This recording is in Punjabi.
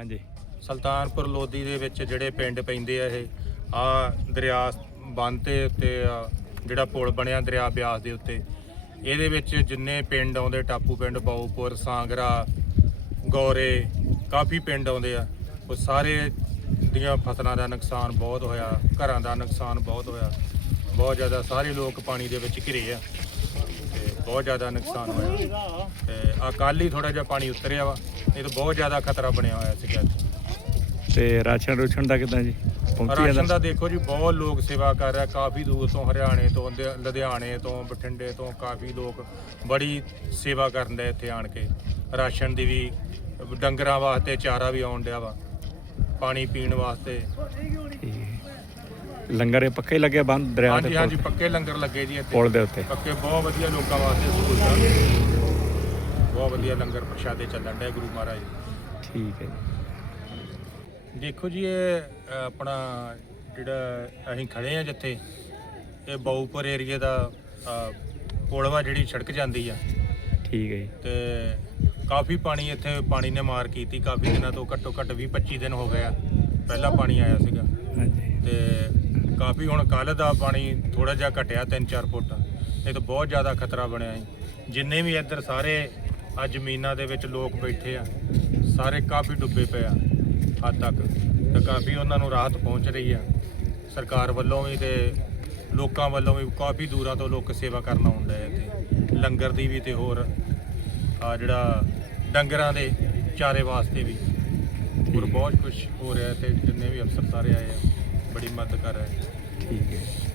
ਹਾਂਜੀ। ਸੁਲਤਾਨਪੁਰ ਲੋਧੀ ਦੇ ਵਿੱਚ ਜਿਹੜੇ ਪਿੰਡ ਪੈਂਦੇ ਆ ਇਹ, ਆ ਦਰਿਆ ਬੰਦ ਤੇ ਉੱਤੇ ਆ ਜਿਹੜਾ ਪੁਲ ਬਣਿਆ ਦਰਿਆ ਬਿਆਸ ਦੇ ਉੱਤੇ, ਇਹਦੇ ਵਿੱਚ ਜਿੰਨੇ ਪਿੰਡ ਆਉਂਦੇ, ਟਾਪੂ ਪਿੰਡ, ਬਾਊਪੁਰ, ਸਾਂਗਰਾ, ਗੌਰੇ, ਕਾਫੀ ਪਿੰਡ ਆਉਂਦੇ ਆ, ਉਹ ਸਾਰੇ ਦੀਆਂ ਫਸਲਾਂ ਦਾ ਨੁਕਸਾਨ ਬਹੁਤ ਹੋਇਆ, ਘਰਾਂ ਦਾ ਨੁਕਸਾਨ ਬਹੁਤ ਹੋਇਆ, ਬਹੁਤ ਜ਼ਿਆਦਾ ਸਾਰੇ ਲੋਕ ਪਾਣੀ ਦੇ ਵਿੱਚ ਘਿਰੇ ਆ। ਬਹੁਤ ਜ਼ਿਆਦਾ ਨੁਕਸਾਨ ਹੋਇਆ। ਤੇ ਆ ਕੱਲ ਹੀ ਥੋੜਾ ਜਿਹਾ ਪਾਣੀ ਉਤਰਿਆ ਵਾ ਇਹ ਤਾਂ ਬਹੁਤ ਜ਼ਿਆਦਾ ਖਤਰਾ ਬਣਿਆ ਹੋਇਆ ਸੀਗਾ ਤੇ ਰਾਸ਼ਨ ਰੂਸ਼ਨ ਦਾ ਕਿਦਾਂ ਜੀ? ਪਹੁੰਚੀ ਰਾਸ਼ਨ ਦਾ ਦੇਖੋ ਜੀ ਬਹੁਤ ਲੋਕ ਸੇਵਾ ਕਰ ਰਿਹਾ ਕਾਫੀ ਦੂਰ ਤੋਂ ਹਰਿਆਣੇ ਤੋਂ ਲੁਧਿਆਣੇ ਤੋਂ ਬਠਿੰਡੇ ਤੋਂ ਕਾਫੀ ਲੋਕ ਬੜੀ ਸੇਵਾ ਕਰਨ ਦੇ ਇੱਥੇ ਆਣ ਕੇ। ਰਾਸ਼ਨ ਦੀ ਵੀ ਡੰਗਰਾਂ ਵਾਸਤੇ ਚਾਰਾ ਵੀ ਆਉਣ ਡਿਆ ਵਾ ਪਾਣੀ ਪੀਣ ਵਾਸਤੇ। ਲੰਗਰ ਇਹ ਪੱਕਾ ਹੀ ਲੱਗਿਆ ਬੰਦ ਦਰਿਆ ਹਾਂਜੀ ਦੇ ਹਾਂਜੀ ਪੱਕੇ ਲੰਗਰ ਲੱਗੇ ਜੀ ਇੱਥੇ। ਪੁਲ ਦੇ ਉੱਤੇ। ਪੱਕੇ ਬਹੁਤ ਵਧੀਆ ਲੋਕਾਂ ਵਾਸਤੇ ਸਹੂਲਤਾਂ ਬਹੁਤ ਵਧੀਆ ਲੰਗਰ ਪ੍ਰਸ਼ਾਦੇ ਚੱਲਣ ਡਿਆ ਗੁਰੂ ਮਹਾਰਾਜ। ਠੀਕ ਹੈ ਦੇਖੋ ਜੀ ਇਹ ਆਪਣਾ ਜਿਹੜਾ ਅਸੀਂ ਖੜੇ ਆ ਜਿੱਥੇ ਇਹ ਬਾਊਪੁਰ ਏਰੀਏ ਦਾ ਅ, ਪੁਲ ਵਾ ਜਿਹੜੀ ਸੜਕ ਜਾਂਦੀ ਆ। ਠੀਕ ਹੈ ਜੀ। ਤੇ ਕਾਫੀ ਪਾਣੀ ਇੱਥੇ ਪਾਣੀ ਨੇ ਮਾਰ ਕੀਤੀ। ਕਾਫੀ ਦਿਨਾਂ ਤੋਂ ਘੱਟੋ ਘੱਟ 20 25 ਦਿਨ ਹੋ ਗਏ ਆ। ਪਹਿਲਾਂ ਪਾਣੀ ਆਇਆ ਸੀਗਾ। ਹਾਂਜੀ। ਤੇ ਕਾਫੀ ਹੁਣ ਕੱਲ ਦਾ ਪਾਣੀ ਥੋੜਾ ਜਿਹਾ ਘਟਿਆ 3-4 ਫੁੱਟ। ਇਹ ਤਾਂ ਬਹੁਤ ਜ਼ਿਆਦਾ ਖਤਰਾ ਬਣਿਆ ਹੈ ਜਿੰਨੇ ਵੀ ਇੱਧਰ ਸਾਰੇ ਆ ਜ਼ਮੀਨਾਂ ਦੇ ਵਿੱਚ ਲੋਕ ਬੈਠੇ ਆ, ਸਾਰੇ ਕਾਫੀ ਡੁੱਬੇ ਪਏ ਆ ਹੱਦ ਤੱਕ ਤੇ ਕਾਫੀ ਉਹਨਾਂ ਨੂੰ ਰਾਹਤ ਪਹੁੰਚ ਰਹੀ ਆ। ਸਰਕਾਰ ਵੱਲੋਂ ਵੀ ਤੇ ਲੋਕਾਂ ਵੱਲੋਂ ਵੀ ਕਾਫੀ ਦੂਰਾਂ ਤੋਂ ਲੋਕ ਸੇਵਾ ਕਰਨ ਆਉਂਦੇ ਆ ਇੱਥੇ। ਲੰਗਰ ਦੀ ਵੀ ਤੇ ਹੋਰ ਆ ਜਿਹੜਾ ਡੰਗਰਾਂ ਦੇ ਚਾਰੇ ਵਾਸਤੇ ਵੀ ਹੋਰ ਬਹੁਤ ਕੁਝ ਹੋ ਰਿਹਾ ਤੇ ਜਿੰਨੇ ਵੀ ਅਫਸਰ ਸਾਰੇ ਆਏ ਆ, ਬੜੀ ਮਦਦ ਕਰ ਰਹੇ ਆ ਠੀਕ ਹੈ